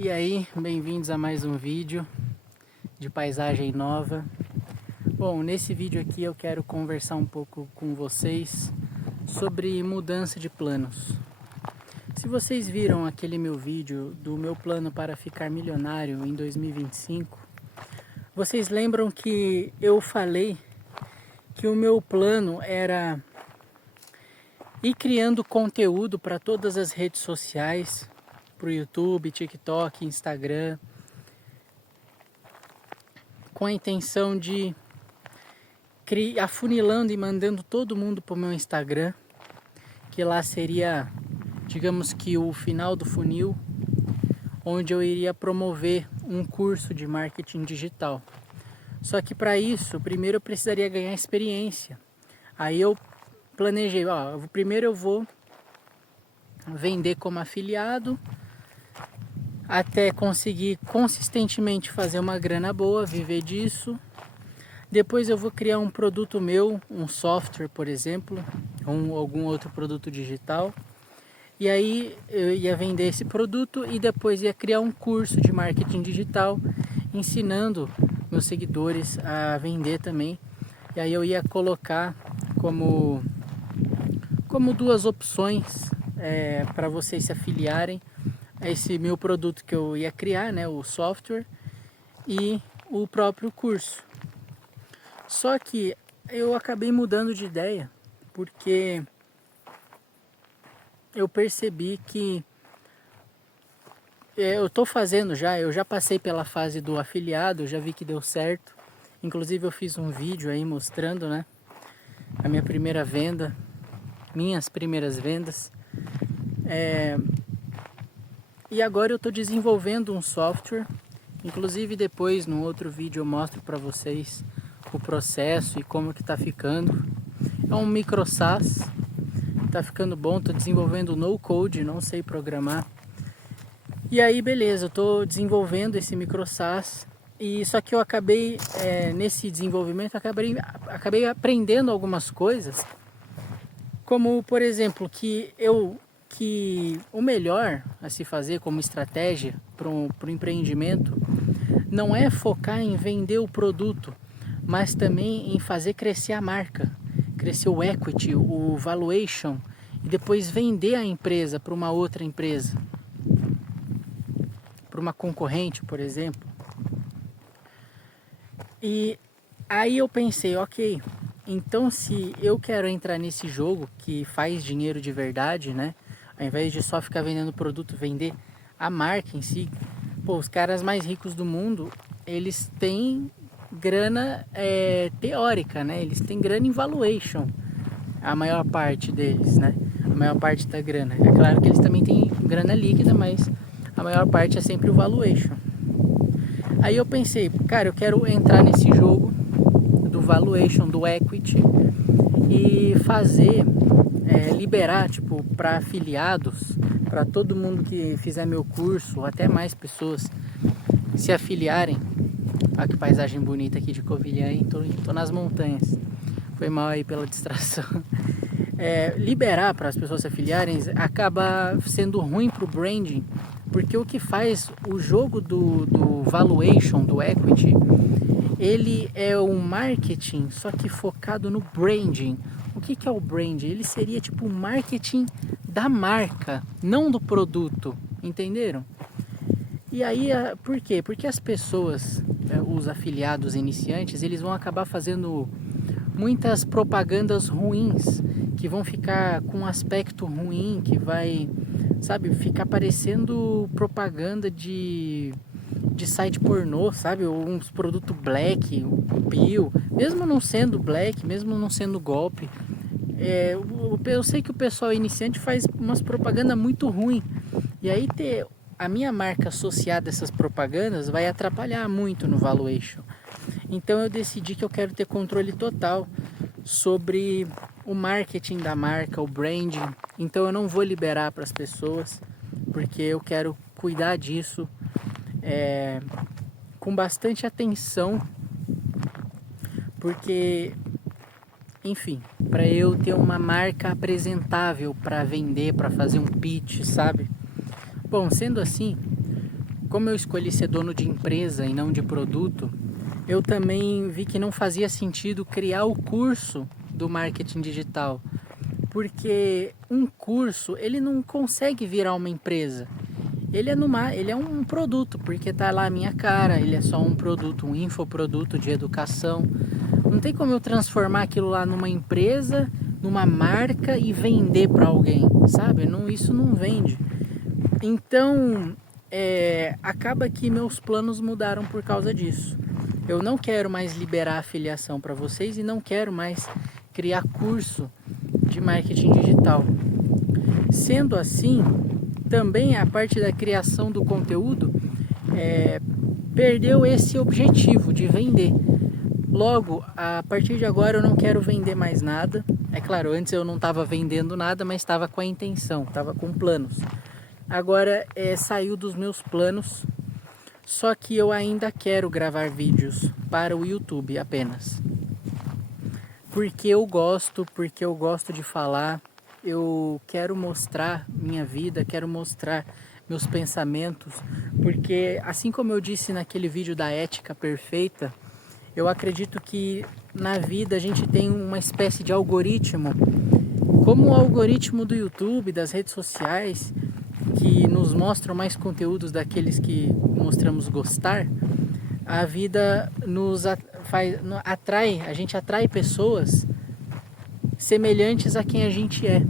E aí, bem-vindos a mais um vídeo de paisagem nova. Bom, nesse vídeo aqui eu quero conversar um pouco com vocês sobre mudança de planos. Se vocês viram aquele meu vídeo do meu plano para ficar milionário em 2025, vocês lembram que eu falei que o meu plano era ir criando conteúdo para todas as redes sociais, para o YouTube, TikTok, Instagram, com a intenção de afunilando e mandando todo mundo para o meu Instagram, que lá seria, digamos que o final do funil, onde eu iria promover um curso de marketing digital. Só que para isso, primeiro eu precisaria ganhar experiência. Aí eu planejei, primeiro eu vou vender como afiliado, até conseguir consistentemente fazer uma grana boa, viver disso. Depois eu vou criar um produto meu, um software, por exemplo, ou algum outro produto digital. E aí eu ia vender esse produto e depois ia criar um curso de marketing digital, ensinando meus seguidores a vender também. E aí eu ia colocar como duas opções para vocês se afiliarem a esse meu produto que eu ia criar, né, o software e o próprio curso. Só que eu acabei mudando de ideia, porque eu percebi que eu estou fazendo eu já passei pela fase do afiliado, já vi que deu certo. Inclusive eu fiz um vídeo aí mostrando, né, a minha primeira venda, minhas primeiras vendas. E agora eu estou desenvolvendo um software, inclusive depois no outro vídeo eu mostro para vocês o processo e como que tá ficando. É um micro SaaS, tá ficando bom, estou desenvolvendo no code, não sei programar. E aí beleza, eu estou desenvolvendo esse micro SaaS, e só que eu acabei, nesse desenvolvimento, acabei aprendendo algumas coisas, como por exemplo, que o melhor a se fazer como estratégia para o empreendimento não é focar em vender o produto, mas também em fazer crescer a marca, crescer o equity, o valuation, e depois vender a empresa para uma outra empresa, para uma concorrente, por exemplo. E aí eu pensei, ok, então se eu quero entrar nesse jogo que faz dinheiro de verdade, né, ao invés de só ficar vendendo produto, vender a marca em si. Pô, os caras mais ricos do mundo, eles têm grana teórica, né? Eles têm grana em valuation, a maior parte deles, né? A maior parte da grana. É claro que eles também têm grana líquida, mas a maior parte é sempre o valuation. Aí eu pensei, cara, eu quero entrar nesse jogo do valuation, do equity, e fazer, liberar, tipo, para afiliados, para todo mundo que fizer meu curso, até mais pessoas se afiliarem. Olha que paisagem bonita aqui de Covilhã, hein? Tô nas montanhas. Foi mal aí pela distração. Liberar para as pessoas se afiliarem acaba sendo ruim para o branding, porque o que faz o jogo do valuation, do equity, ele é um marketing, só que focado no branding. O que é o branding? Ele seria tipo o marketing da marca, não do produto, entenderam? E aí, por quê? Porque as pessoas, os afiliados iniciantes, eles vão acabar fazendo muitas propagandas ruins, que vão ficar com um aspecto ruim, que vai, sabe, ficar parecendo propaganda de site pornô, sabe? Ou uns produtos black, pill, mesmo não sendo black, mesmo não sendo golpe. Eu sei que o pessoal iniciante faz umas propagandas muito ruins. E aí ter a minha marca associada a essas propagandas vai atrapalhar muito no valuation. Então eu decidi que eu quero ter controle total sobre o marketing da marca, o branding. Então eu não vou liberar para as pessoas, porque eu quero cuidar disso com bastante atenção, porque, enfim, para eu ter uma marca apresentável para vender, para fazer um pitch, sabe? Bom, sendo assim, como eu escolhi ser dono de empresa e não de produto, eu também vi que não fazia sentido criar o curso do marketing digital, porque um curso ele não consegue virar uma empresa. Ele é um produto, porque tá lá a minha cara, ele é só um produto, um infoproduto de educação. Não tem como eu transformar aquilo lá numa empresa, numa marca e vender para alguém, sabe? Não, isso não vende. Então, acaba que meus planos mudaram por causa disso. Eu não quero mais liberar afiliação para vocês e não quero mais criar curso de marketing digital. Sendo assim, também a parte da criação do conteúdo perdeu esse objetivo de vender. Logo, a partir de agora eu não quero vender mais nada. É claro, antes eu não estava vendendo nada, mas estava com a intenção, estava com planos. Agora saiu dos meus planos, só que eu ainda quero gravar vídeos para o YouTube apenas. Porque eu gosto de falar, eu quero mostrar minha vida, quero mostrar meus pensamentos, porque assim como eu disse naquele vídeo da ética perfeita, eu acredito que na vida a gente tem uma espécie de algoritmo, como o algoritmo do YouTube, das redes sociais, que nos mostram mais conteúdos daqueles que mostramos gostar. A vida nos atrai, a gente atrai pessoas semelhantes a quem a gente é.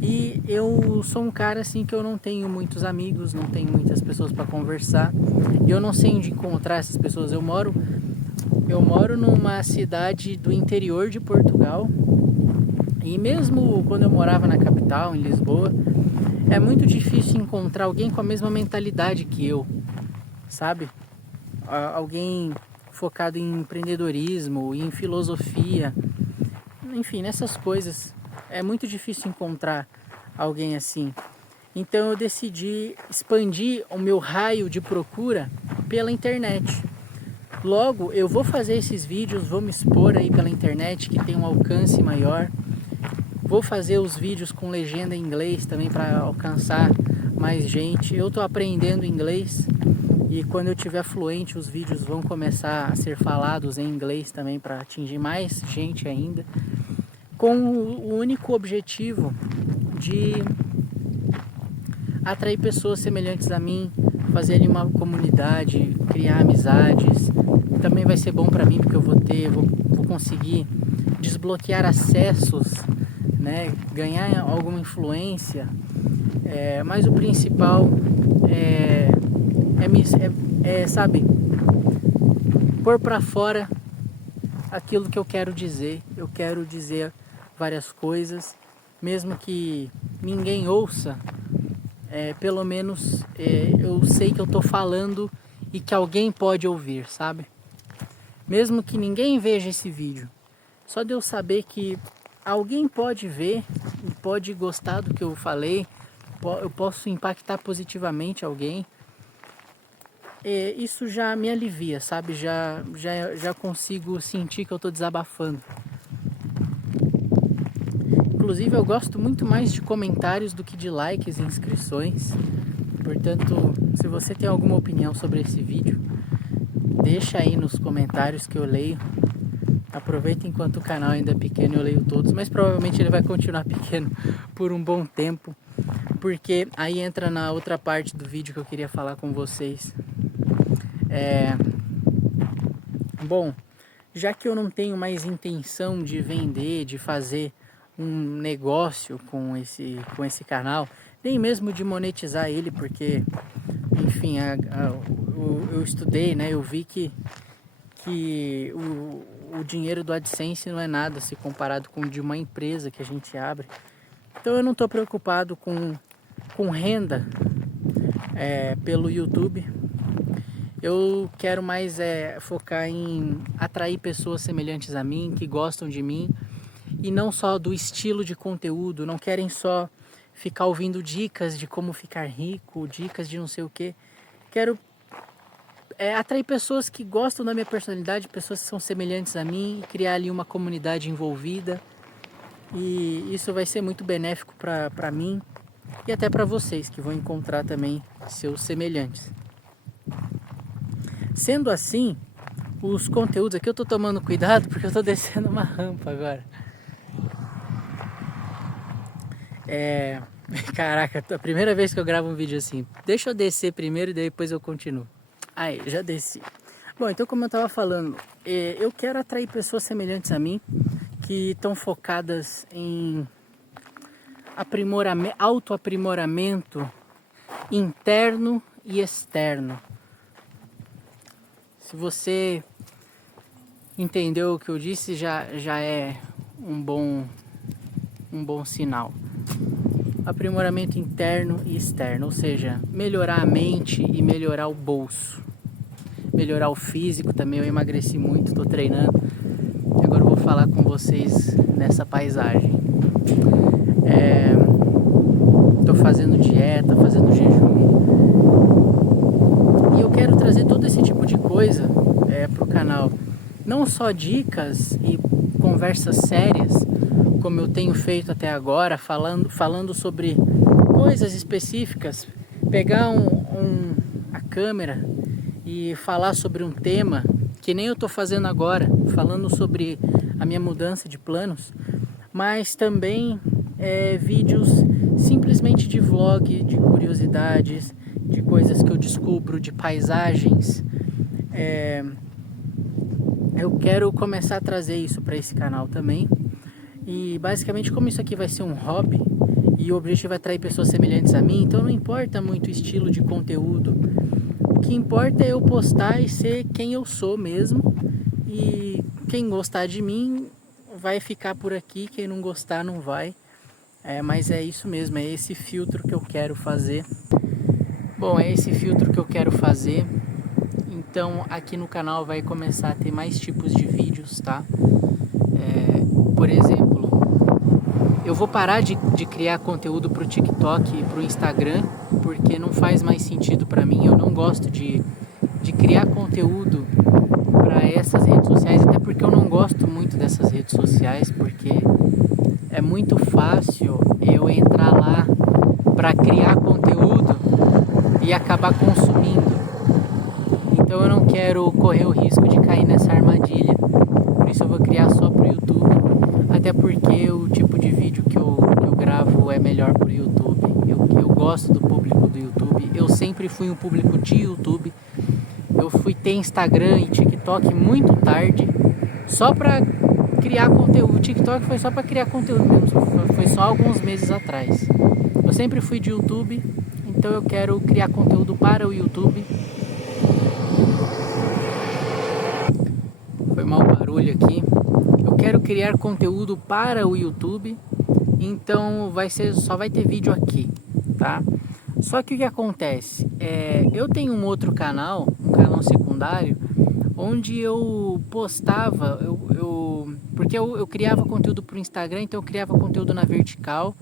E eu sou um cara assim que eu não tenho muitos amigos, não tenho muitas pessoas para conversar. E eu não sei onde encontrar essas pessoas. Eu moro numa cidade do interior de Portugal. E mesmo quando eu morava na capital, em Lisboa, é muito difícil encontrar alguém com a mesma mentalidade que eu, sabe? Alguém focado em empreendedorismo, em filosofia, enfim, nessas coisas. É muito difícil encontrar alguém assim. Então eu decidi expandir o meu raio de procura pela internet. Logo, eu vou fazer esses vídeos, vou me expor aí pela internet, que tem um alcance maior. Vou fazer os vídeos com legenda em inglês também para alcançar mais gente. Eu estou aprendendo inglês e quando eu tiver fluente os vídeos vão começar a ser falados em inglês também para atingir mais gente ainda. Com o único objetivo de atrair pessoas semelhantes a mim, fazer ali uma comunidade, criar amizades. Também vai ser bom para mim porque eu vou conseguir desbloquear acessos, né? Ganhar alguma influência. Mas o principal sabe, pôr para fora aquilo que eu quero dizer. Eu quero dizer várias coisas, mesmo que ninguém ouça, pelo menos eu sei que eu tô falando e que alguém pode ouvir, sabe? Mesmo que ninguém veja esse vídeo, só de eu saber que alguém pode ver e pode gostar do que eu falei, eu posso impactar positivamente alguém, isso já me alivia, sabe? Já consigo sentir que eu tô desabafando. Inclusive eu gosto muito mais de comentários do que de likes e inscrições. Portanto, se você tem alguma opinião sobre esse vídeo, deixa aí nos comentários que eu leio. Aproveita enquanto o canal ainda é pequeno, eu leio todos, mas provavelmente ele vai continuar pequeno por um bom tempo, porque aí entra na outra parte do vídeo que eu queria falar com vocês. Bom, já que eu não tenho mais intenção de vender, de fazer um negócio com esse canal, nem mesmo de monetizar ele, porque, enfim, eu estudei, né? Eu vi que o dinheiro do AdSense não é nada se comparado com o de uma empresa que a gente abre. Então eu não estou preocupado com renda pelo YouTube. Eu quero mais focar em atrair pessoas semelhantes a mim, que gostam de mim, e não só do estilo de conteúdo, não querem só ficar ouvindo dicas de como ficar rico, dicas de não sei o que. Quero atrair pessoas que gostam da minha personalidade, pessoas que são semelhantes a mim, e criar ali uma comunidade envolvida. E isso vai ser muito benéfico para mim e até para vocês que vão encontrar também seus semelhantes. Sendo assim, os conteúdos aqui eu tô tomando cuidado porque eu tô descendo uma rampa agora. Caraca, a primeira vez que eu gravo um vídeo assim. Deixa eu descer primeiro e depois eu continuo. Aí, já desci. Bom, então como eu tava falando, eu quero atrair pessoas semelhantes a mim, que estão focadas em autoaprimoramento interno e externo. Se você entendeu o que eu disse, já é um bom sinal. Aprimoramento interno e externo, ou seja, melhorar a mente e melhorar o bolso. Melhorar o físico também, eu emagreci muito, estou treinando. Agora eu vou falar com vocês nessa paisagem. Estou fazendo dieta, fazendo jejum. E eu quero trazer todo esse tipo de coisa para o canal. Não só dicas e conversas sérias, como eu tenho feito até agora, falando sobre coisas específicas, pegar a câmera e falar sobre um tema, que nem eu estou fazendo agora, falando sobre a minha mudança de planos, mas também vídeos simplesmente de vlog, de curiosidades, de coisas que eu descubro, de paisagens. Eu quero começar a trazer isso para esse canal também. E basicamente, como isso aqui vai ser um hobby e o objetivo é atrair pessoas semelhantes a mim, então não importa muito o estilo de conteúdo. O que importa é eu postar e ser quem eu sou mesmo. E quem gostar de mim vai ficar por aqui, quem não gostar não vai. Mas é isso mesmo, é esse filtro que eu quero fazer. Bom, é esse filtro que eu quero fazer. Então aqui no canal vai começar a ter mais tipos de vídeos, tá? Por exemplo, eu vou parar de criar conteúdo pro TikTok e pro Instagram, porque não faz mais sentido pra mim. Eu não gosto de criar conteúdo para essas redes sociais, até porque eu não gosto muito dessas redes sociais, porque é muito fácil eu entrar lá para criar conteúdo e acabar consumindo. Então eu não quero correr o risco de cair nessa armadilha. Por isso eu vou criar só pro YouTube. Até porque o tipo de vídeo que eu gravo é melhor pro YouTube. Eu gosto do público do YouTube. Eu sempre fui um público de YouTube. Eu fui ter Instagram e TikTok muito tarde, só pra criar conteúdo. O TikTok foi só pra criar conteúdo mesmo. Foi só alguns meses atrás. Eu sempre fui de YouTube, então eu quero criar conteúdo para o YouTube. Foi mau barulho aqui. Eu quero criar conteúdo para o YouTube, então só vai ter vídeo aqui, tá? Só que o que acontece? Eu tenho um outro canal, um canal secundário, onde eu postava, porque eu criava conteúdo para o Instagram, então eu criava conteúdo na vertical.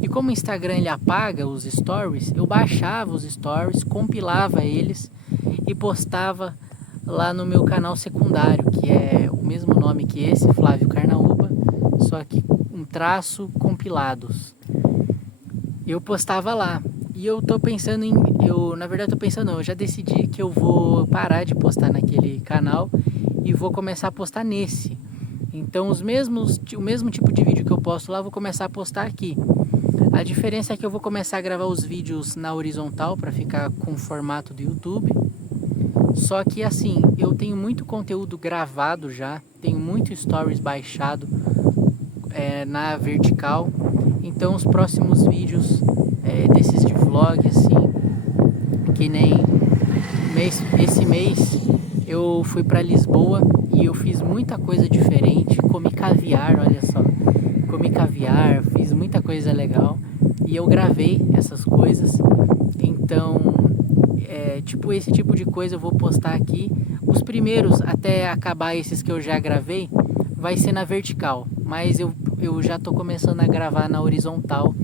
E como o Instagram ele apaga os stories, eu baixava os stories, compilava eles e postava lá no meu canal secundário, que é o mesmo nome que esse, Flávio Carnaúba, só que um traço compilados. Eu postava lá. E eu tô pensando eu já decidi que eu vou parar de postar naquele canal e vou começar a postar nesse. Então o mesmo tipo de vídeo que eu posto lá, eu vou começar a postar aqui. A diferença é que eu vou começar a gravar os vídeos na horizontal para ficar com o formato do YouTube. Só que assim, eu tenho muito conteúdo gravado já, tenho muito stories baixado na vertical. Então os próximos vídeos desses de vlog, assim, que nem esse mês eu fui para Lisboa e eu fiz muita coisa diferente, comi caviar, olha só, fiz muita coisa legal e eu gravei essas coisas. Então esse tipo de coisa eu vou postar aqui. Os primeiros, até acabar esses que eu já gravei, vai ser na vertical, mas eu já tô começando a gravar na horizontal,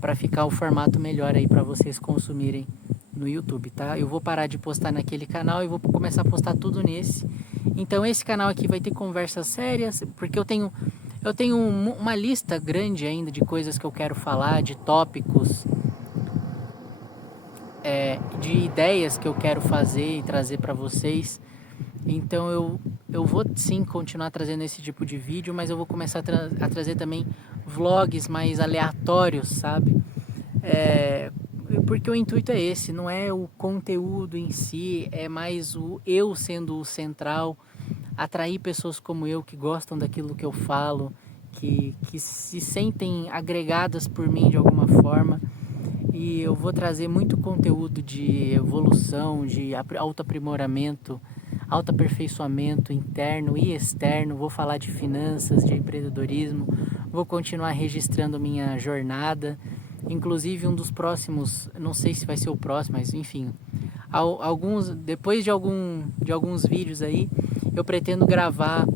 para ficar o formato melhor aí para vocês consumirem no YouTube, tá? Eu vou parar de postar naquele canal e vou começar a postar tudo nesse. Então esse canal aqui vai ter conversas sérias, porque eu tenho uma lista grande ainda de coisas que eu quero falar, de tópicos. de ideias que eu quero fazer e trazer para vocês. Então eu vou sim continuar trazendo esse tipo de vídeo, mas eu vou começar a trazer também vlogs mais aleatórios, sabe? Porque o intuito é esse, não é o conteúdo em si, é mais o eu sendo o central, atrair pessoas como eu que gostam daquilo que eu falo, que se sentem agregadas por mim de alguma forma. E eu vou trazer muito conteúdo de evolução, de autoaprimoramento, autoaperfeiçoamento interno e externo. Vou falar de finanças, de empreendedorismo, vou continuar registrando minha jornada. Inclusive um dos próximos, não sei se vai ser o próximo, mas enfim, depois de alguns vídeos aí, eu pretendo gravar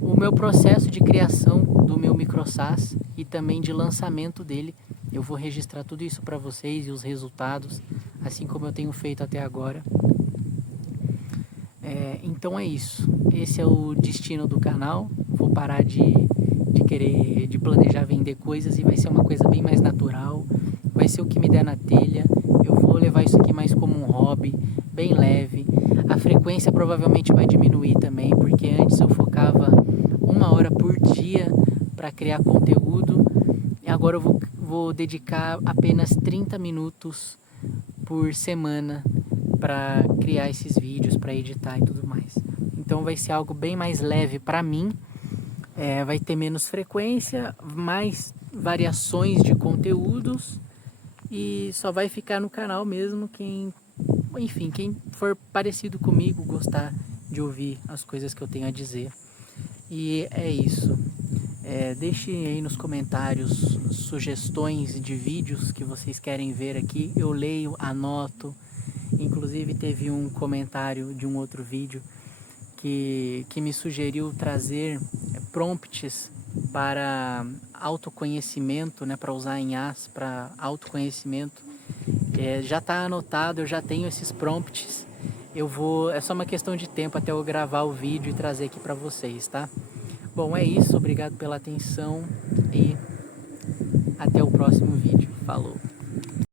o meu processo de criação do meu microsas e também de lançamento dele. Eu vou registrar tudo isso para vocês e os resultados, assim como eu tenho feito até agora. Então é isso. Esse é o destino do canal. Vou parar de planejar vender coisas e vai ser uma coisa bem mais natural. Vai ser o que me der na telha. Eu vou levar isso aqui mais como um hobby, bem leve. A frequência provavelmente vai diminuir também, porque antes eu focava 1 hora por dia para criar conteúdo. E agora eu vou dedicar apenas 30 minutos por semana para criar esses vídeos, para editar e tudo mais. Então vai ser algo bem mais leve para mim. Vai ter menos frequência, mais variações de conteúdos e só vai ficar no canal mesmo quem for parecido comigo, gostar de ouvir as coisas que eu tenho a dizer. E é isso. Deixem aí nos comentários sugestões de vídeos que vocês querem ver aqui. Eu leio, anoto. Inclusive teve um comentário de um outro vídeo que me sugeriu trazer prompts para autoconhecimento, né, para usar em IAs para autoconhecimento. Já está anotado, eu já tenho esses prompts. É só uma questão de tempo até eu gravar o vídeo e trazer aqui para vocês, tá? Bom, é isso, obrigado pela atenção e até o próximo vídeo. Falou!